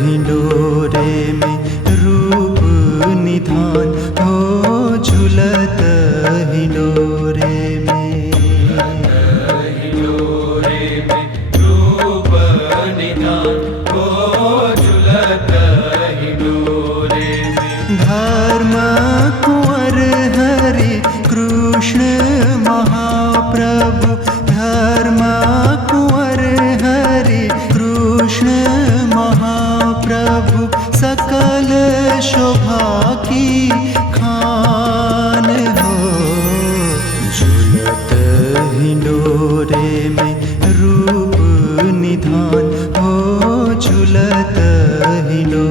हिंडोरे में रूप निधान हो झूलत हिंडोरे में रूप निधान हो झूलत हिंडोरे में। धर्म कुंवर हरि कृष्ण महाप्रभु धर्म कुंवर हरि कृष्ण महाप्रभु सकल शोभा की खान हो झूलत हिंडोरे में रूप निधान हो झूलत हिंडोरे